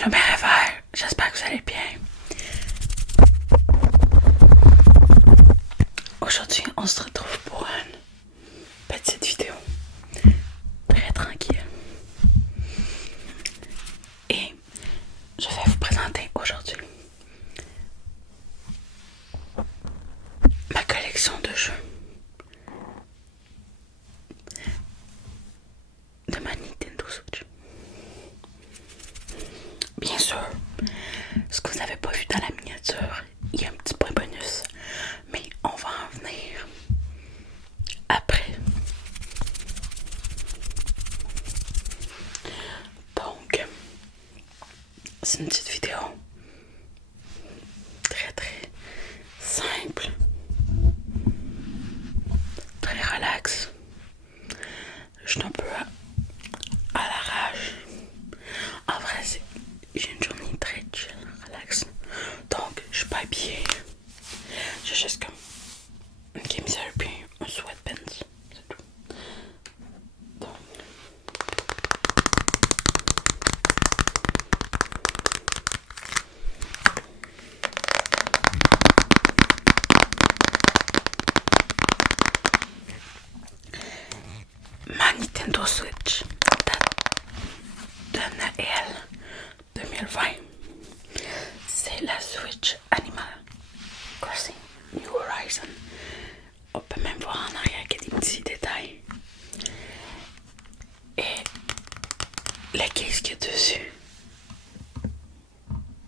Hello mes rêveurs, j'espère que vous allez bien. Aujourd'hui, on se retrouve pour une petite vidéo très tranquille. Et je vais vous présenter aujourd'hui ma collection de jeux de ma Nintendo Switch. Bien sûr, ce que vous n'avez pas vu dans la miniature, il y a un petit point bonus, mais on va en venir après. Donc, c'est une petite vidéo très très simple, très relax. Je suis un peu à l'arrache. En vrai, j'ai une journée très chill, relax. Donc, je suis pas habillée. J'ai juste comme une camisole puis un sweatpants. C'est tout. Donc, ma Nintendo Switch date de Noël 2020. C'est la Switch Animal Crossing New Horizon. On peut même voir en arrière qu'il y a des petits détails. Et la case qu'il y a dessus.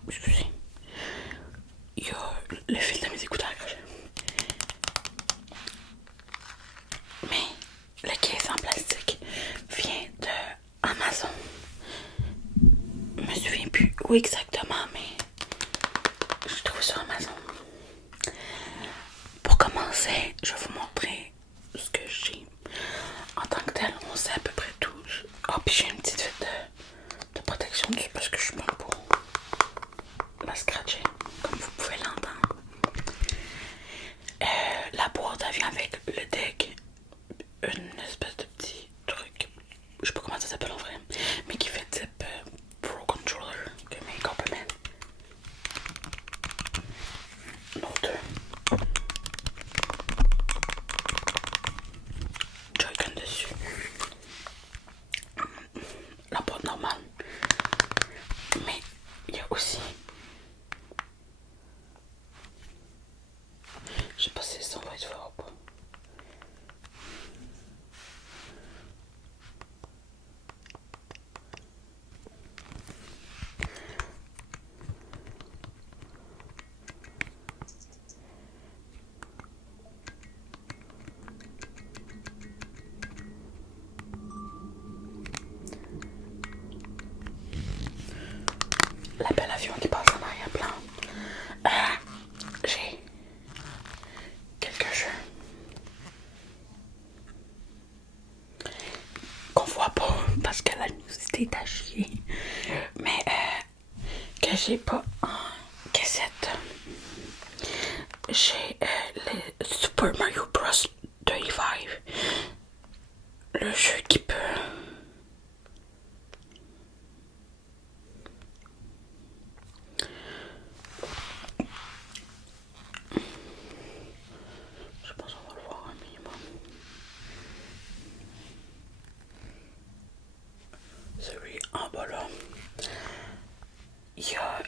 Excusez. Il y a le fil de mes écouteurs accroché. Mais la caisse en plastique vient de Amazon. Je me souviens plus où exactement, mais je trouve sur Amazon. Pour commencer, je vais vous montrer ce que j'ai. En tant que tel, on sait à peu près tout. Oh, puis j'ai une petite fête de protection dessus parce que je suis bonne pour la scratcher, comme vous pouvez l'entendre. La boîte elle vient avec le deck, une espèce de petit truc, je sais pas comment ça s'appelle en vrai, mais qui fait type Pro Controller, que mes compliments. L'autre Joy-Con dessus. La boîte normale. Mais il y a aussi, je sais pas si ça va être fort ou pas. La belle avion qui passe en arrière-plan. J'ai quelques jeux qu'on voit pas parce que la luminosité est à chier, mais que j'ai pas en cassette. J'ai le Super Mario Bros 35, le jeu qui peut je pense qu'on va le voir un minimum. Celui en bas là. Il y a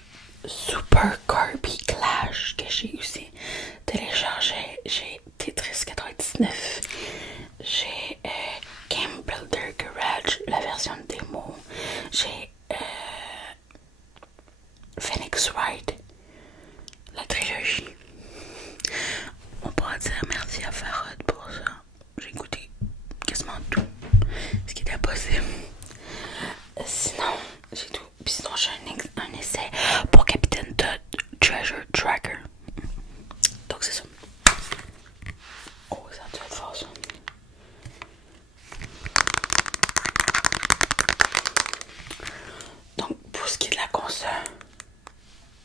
Super Kirby Clash que j'ai aussi téléchargé. J'ai Tetris 99. J'ai Game Builder Garage, la version démo. J'ai Phoenix Wright, la trilogie. On pourra dire merci à Farod pour ça. J'ai écouté quasiment tout ce qui était possible. Sinon, j'ai tout. Puis sinon, j'ai un essai pour Captain Todd Treasure Tracker. Donc, c'est ça. Oh, ça a dû être fort, ça. Donc, pour ce qui est de la console,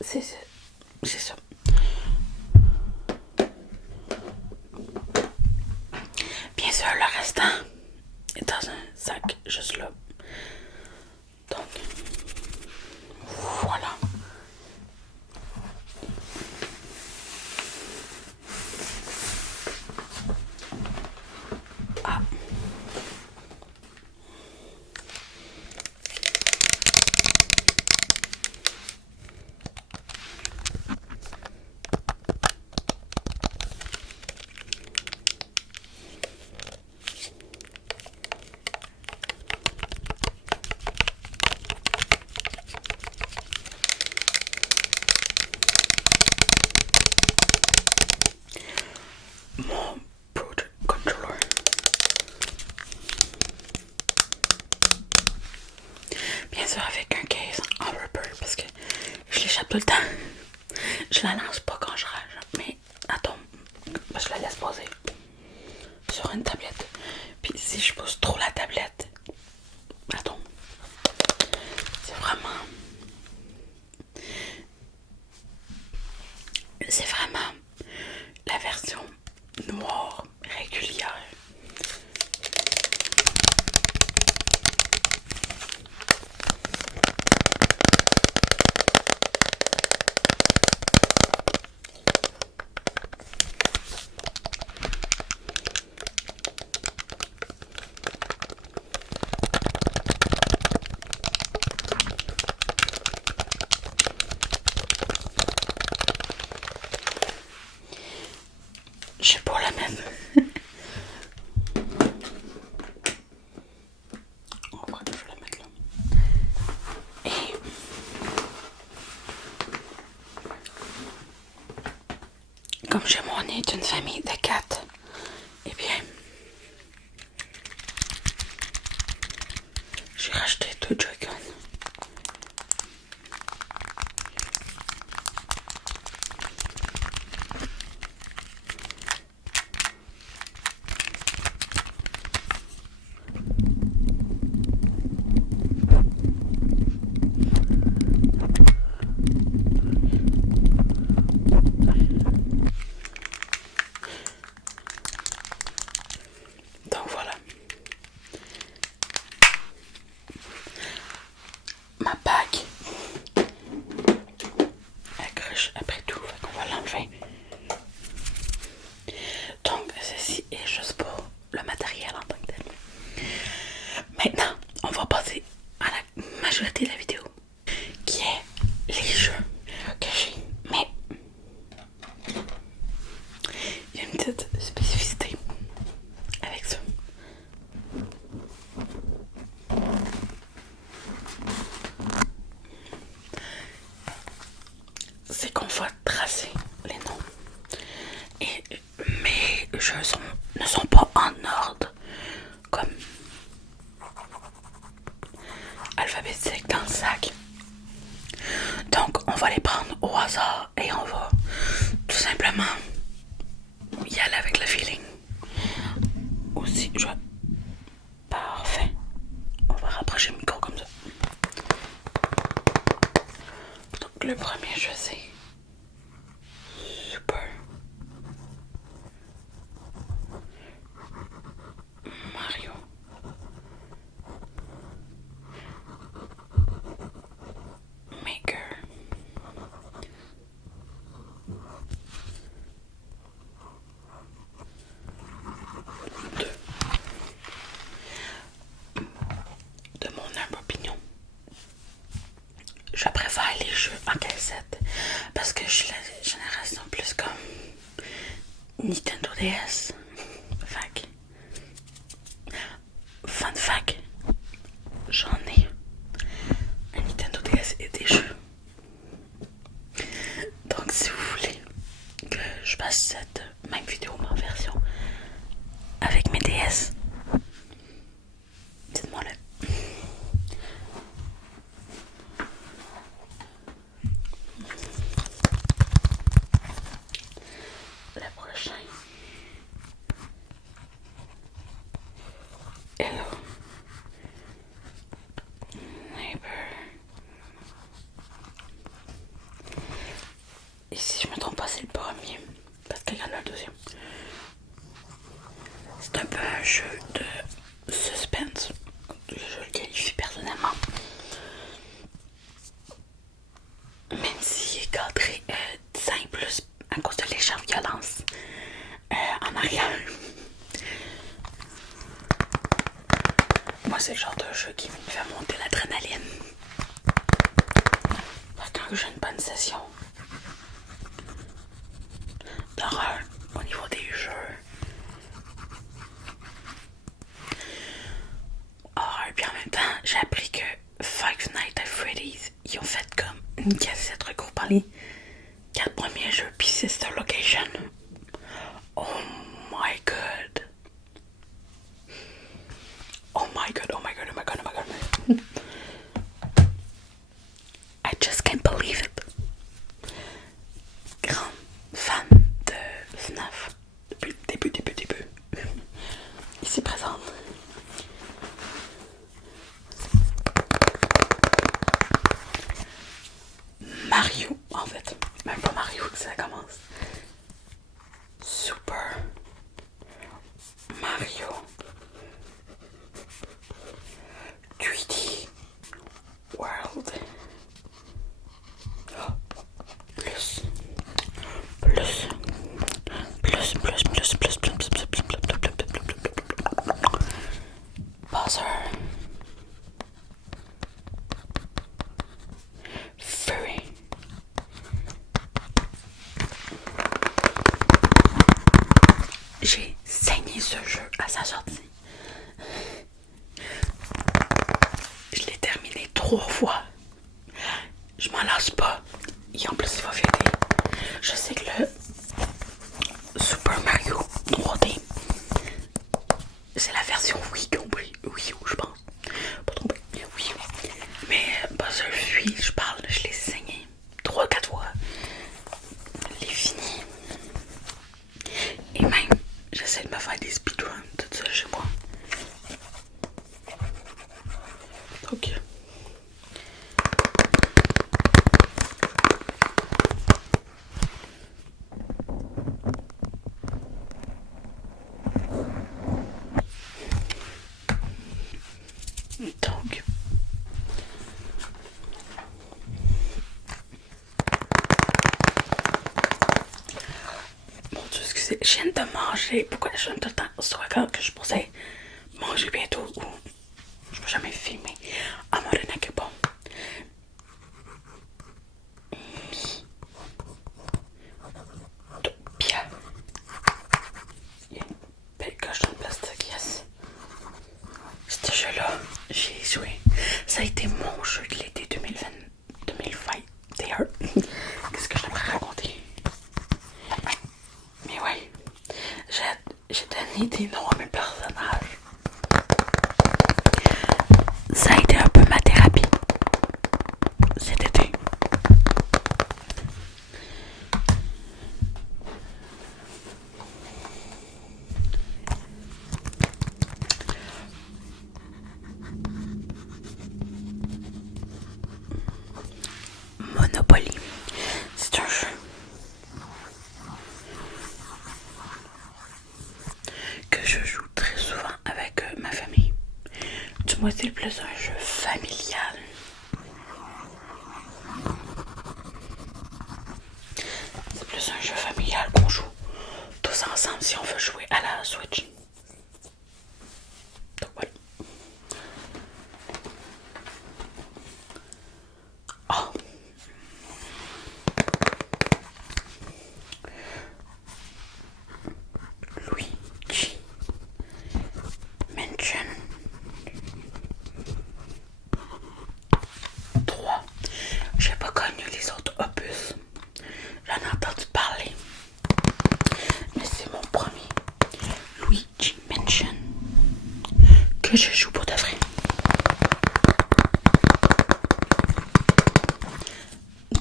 c'est ça. Bien sûr, le restant est dans un sac juste là. Donc, le temps. Je la lance pas quand je rage, mais attends, je la laisse poser sur une tablette. Puis si je pose trop la tablette, attends, c'est vraiment la version noire régulière. Je sais pas la mettre. Je vais la mettre là. Et comme j'ai mon nez d'une famille de 4, eh bien, j'ai racheté 2 Joy-Con. Donc voilà. Ma bague accroche après tout, fait qu'on va l'enlever. Donc ceci est juste pour le matériel en tant que tel. Maintenant, on va passer à la majorité de la vidéo, qui est les jeux que j'ai. Mais il y a une petite spécificité avec ça. C'est qu'on va tracer les noms. Et mes jeux ne sont pas en ordre comme alphabétique dans le sac. Donc on va les prendre au hasard et on va tout simplement y aller avec le feeling. Aussi, je vais... Parfait. On va rapprocher le micro comme ça. Donc le premier jeu c'est Super Mario Maker. De mon humble opinion, je préfère les jeux en cassette parce que je suis la génération plus comme Nintendo DS. Fac. Fun fact, j'en ai un Nintendo DS et des jeux. Donc si vous voulez que je fasse cette même vidéo mais en version avec mes DS, dites-moi le. Le prochain. Hello Neighbor. Et si je me trompe pas, c'est le premier. Parce qu'il y en a un deuxième. C'est un peu un jeu de suspense. Je le qualifie personnellement. Même s'il est cadré 10 ans et plus à cause de légère violence en arrière. Moi, c'est le genre de jeu qui me fait monter l'adrénaline. Quand j'ai une bonne session d'horreur au niveau des jeux. Et puis en même temps, j'ai appris que Five Nights at Freddy's, ils ont fait comme une cassette regroupant les 4 premiers jeux, puis Sister Location. Oh my god. Oh my god, oh my god, oh my god, oh my god. I just can't believe it. 3 fois. Je m'en lasse pas. Et en plus, il va fêter. Je sais que le Super Mario 3D, c'est la version Wii U, je pense. Pas trompé. Oui. Mais Buzzer Free, je l'ai saigné 3-4 fois. Je l'ai fini. Et même, j'essaie de me faire des speedruns, tout ça chez moi. Ok. Donc, mon Dieu, excusez, je viens de manger. Pourquoi je viens tout le temps sur le corps que je pensais manger bientôt ou je peux jamais filmer à un moment donné que bon. Bien. Il y a une belle coche dans le plastique, yes. Ce jeu-là, j'ai joué. Ça a été mon jeu de l'été 2021. Qu'est-ce que je devrais raconter? Mais ouais, j'ai donné des noms à mes personnages. Ça a été un peu ma thérapie cet été. Monopoly, c'est un jeu que je joue très souvent avec ma famille. Du moins, c'est plus un jeu familial. C'est plus un jeu familial qu'on joue tous ensemble si on veut jouer à la Switch. Donc voilà. Oh. Luigi Mansion 3. J'ai pas connu les autres opus. J'en ai entendu parler. Mais c'est mon premier Luigi Mansion que je joue pour de vrai.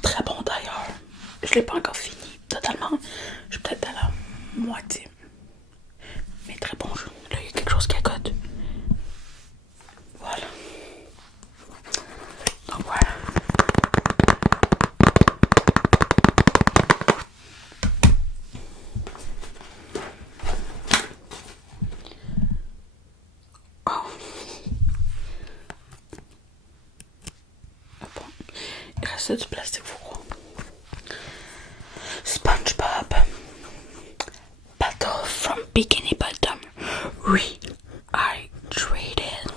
Très bon d'ailleurs. Je l'ai pas encore fini totalement. Je suis peut-être à la moitié. Mais très bon jeu. Là, il y a quelque chose qui accote. Voilà. Donc voilà. Oh. Ah bon. Il restait du plastique froid. SpongeBob Battle from Bikini Bottom Rehydrated.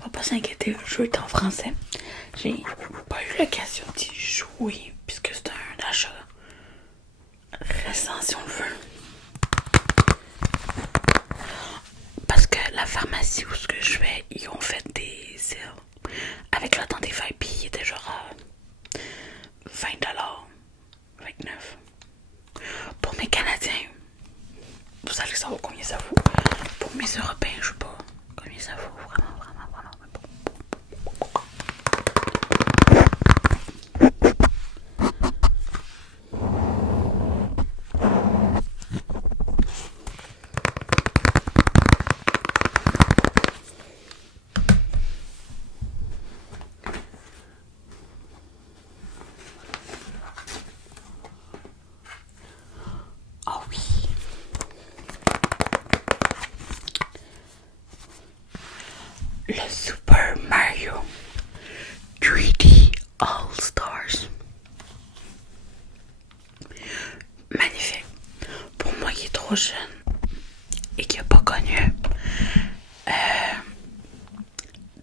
On va pas s'inquiéter, le jeu est en français. J'ai pas eu l'occasion d'y jouer puisque c'est un achat récent si on le veut. Parce que la pharmacie où ce que je vais, ils ont fait des sales avec le temps des fêtes, puis il était genre à 20$, 29$. Pour mes Canadiens, vous allez savoir combien ça vaut. Pour mes Européens, je sais pas combien ça vaut. Vraiment, vraiment, vraiment. Oh oui. Le Super Mario 3D All Stars. Magnifique. Pour moi qui est trop jeune et qui n'a pas connu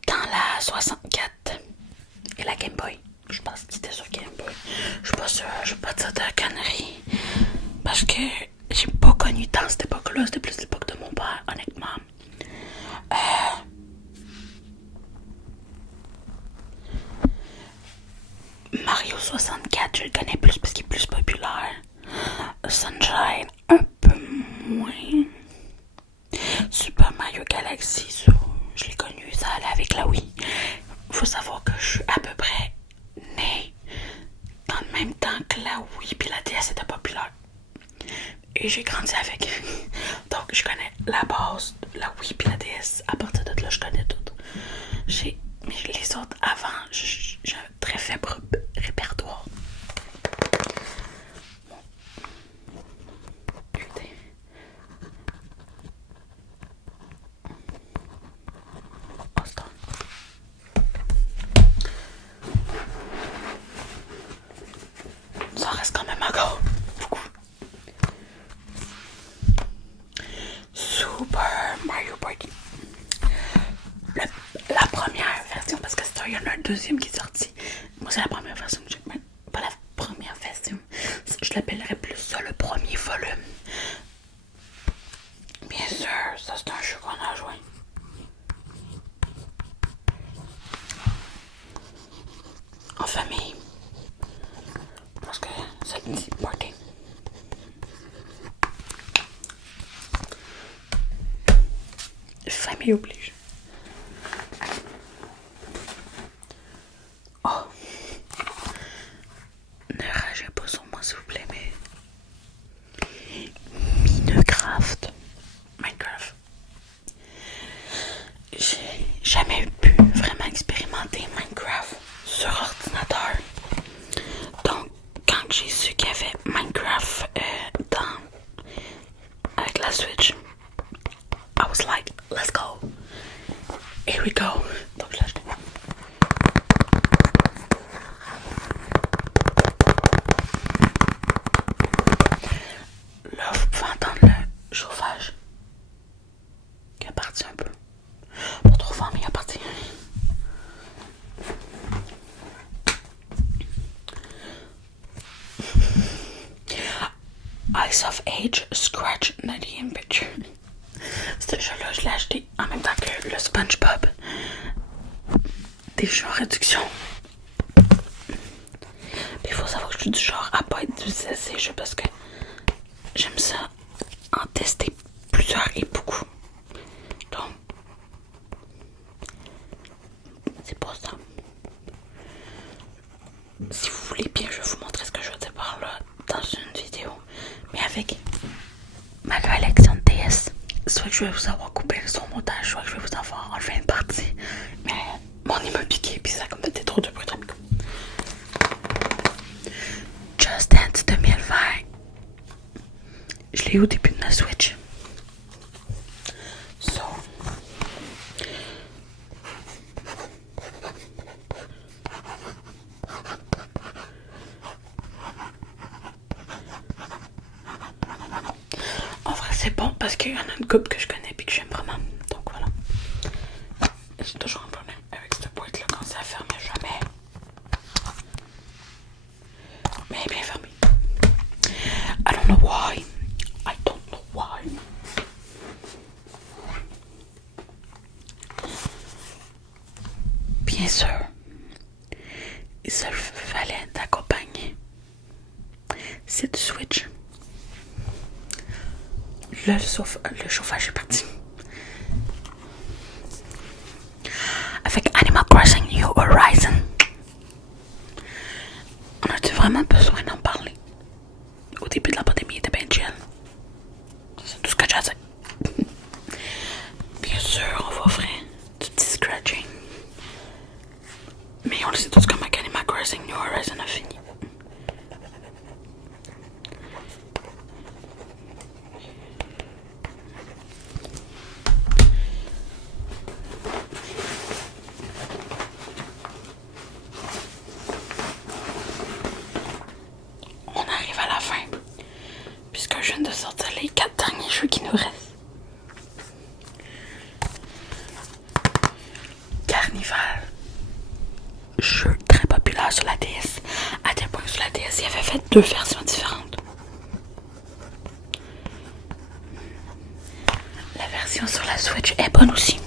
dans la 64 et la Game Boy. Je pense que c'était sur Game Boy. Je suis pas sûre, je vais pas dire de conneries. Parce que j'ai pas connu dans cette époque-là. C'était plus l'époque de mon père, honnêtement. le connais plus parce qu'il est plus populaire. Sunshine, un peu moins. Super Mario Galaxy, ça, je l'ai connu, ça allait avec la Wii. Faut savoir que je suis à peu près née en même temps que la Wii puis la DS était populaire. Et j'ai grandi avec. Donc je connais la base, la Wii puis la DS. À partir de là, je connais tout. Mais les autres avant, j'ai un très faible répertoire. Ça reste quand même encore beaucoup. Super Mario Party. La première version, parce que c'est ça, il y en a un deuxième qui est sorti. Moi, c'est la première version que j'ai. Pas la première version. Je l'appellerais plus ça le premier volume. Bien sûr, ça c'est un jeu qu'on a joué. En famille. Parce que c'est une petite party. Famille oblige. Oh. Ne ragez pas sur moi s'il vous plaît, mais Minecraft. J'ai jamais pu vraiment expérimenter Minecraft sur ordinateur. Donc, quand j'ai su qu'il y avait Minecraft avec la Switch, I was like, let's go. Here we go. Donc, je l'ai acheté. Là, vous pouvez entendre le chauffage qui est parti un peu. Pas trop fort, mais il est parti. Ice of Age Scratch Nutty Picture. Ce jeu-là, je l'ai acheté en même temps que le SpongeBob. Des jeux en réduction. Il faut savoir que je suis du genre à pas être difficile à ces jeux parce que j'aime ça en tester plusieurs et beaucoup. Donc, c'est pour ça. Si vous voulez bien, je vais vous montrer ce que je veux dire par là dans une vidéo. Mais avec ma collection de DS. Soit que je vais vous avoir coupé son montage, soit que je vais vous avoir enlevé une partie. Mais mon nez m'a piqué, puis ça a comme fait trop de bruit dans le micro. Just Dance 2020. Je l'ai eu au début de la Switch. So. En vrai, c'est bon parce qu'il y en a une couple que je connais et que j'aime vraiment. Donc voilà. J'ai toujours un problème avec cette boîte-là quand ça ferme jamais. Mais elle est bien fermée. I don't know why. I don't know why. Bien sûr, il se fallait d'accompagner cette Switch. Là, le chauffage est parti. Avec Animal Crossing New Horizon. On a-tu vraiment besoin d'en parler? Au début de la pandémie, il était bien chill. C'est tout ce que j'ai à dire. Bien sûr, on va offrir du petit scratching. Mais on le sait tous comment Animal Crossing New Horizon a fini. On arrive à la fin. Puisque je viens de sortir les 4 derniers jeux qui nous restent. Carnival. Jeu très populaire sur la DS. À tel point que sur la DS, il avait fait 2 versions différentes. La version sur la Switch est bonne aussi.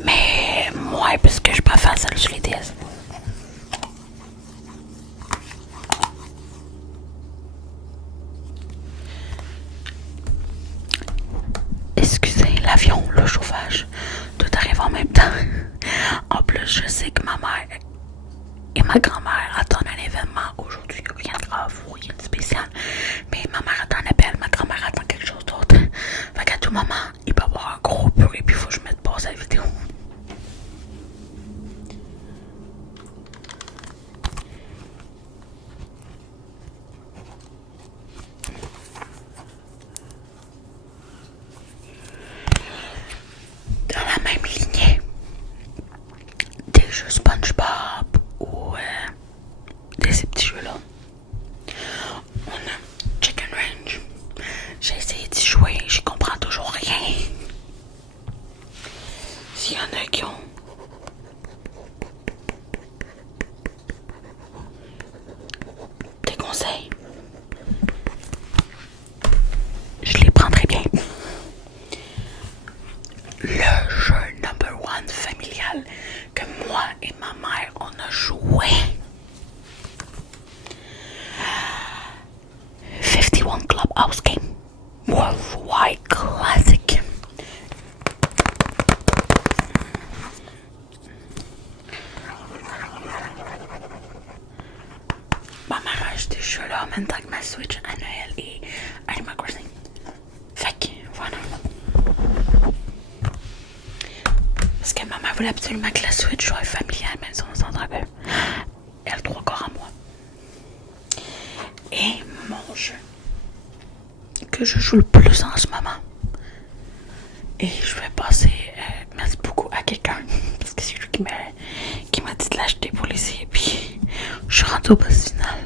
Mais moi, parce que je préfère celle sur les DS. le chauffage. Tout arrive en même temps. En plus, je sais que ma mère et ma grand-mère attendent un événement aujourd'hui. Rien de grave ou rien de spécial. Mais ma mère attend un appel, ma grand-mère attend quelque chose d'autre. Fait qu'à tout moment, il peut y avoir un gros bruit, puis il faut que je mette pause à la vidéo. Dans la même lignée des jeux SpongeBob ou ces petits jeux-là, on a Chicken Range. J'ai essayé d'y jouer, j'y comprends toujours rien. S'il y en a qui ont des conseils, je les prendrai bien. Le jeu number one familial que moi et ma mère on a joué, 51 Clubhouse Game, worldwide classic. Ma mère a acheté ce jeu-là en même temps que ma Switch à Noël et Animal Crossing. Fait que voilà. Parce que ma mère voulait absolument que la Switch soit familiale, même si on s'entend que elle a 3 quarts à moi. Et mon jeu que je joue le plus en ce moment, et je vais passer merci beaucoup à quelqu'un parce que c'est lui qui m'a dit de l'acheter pour l'essayer, puis je suis rendue au boss final.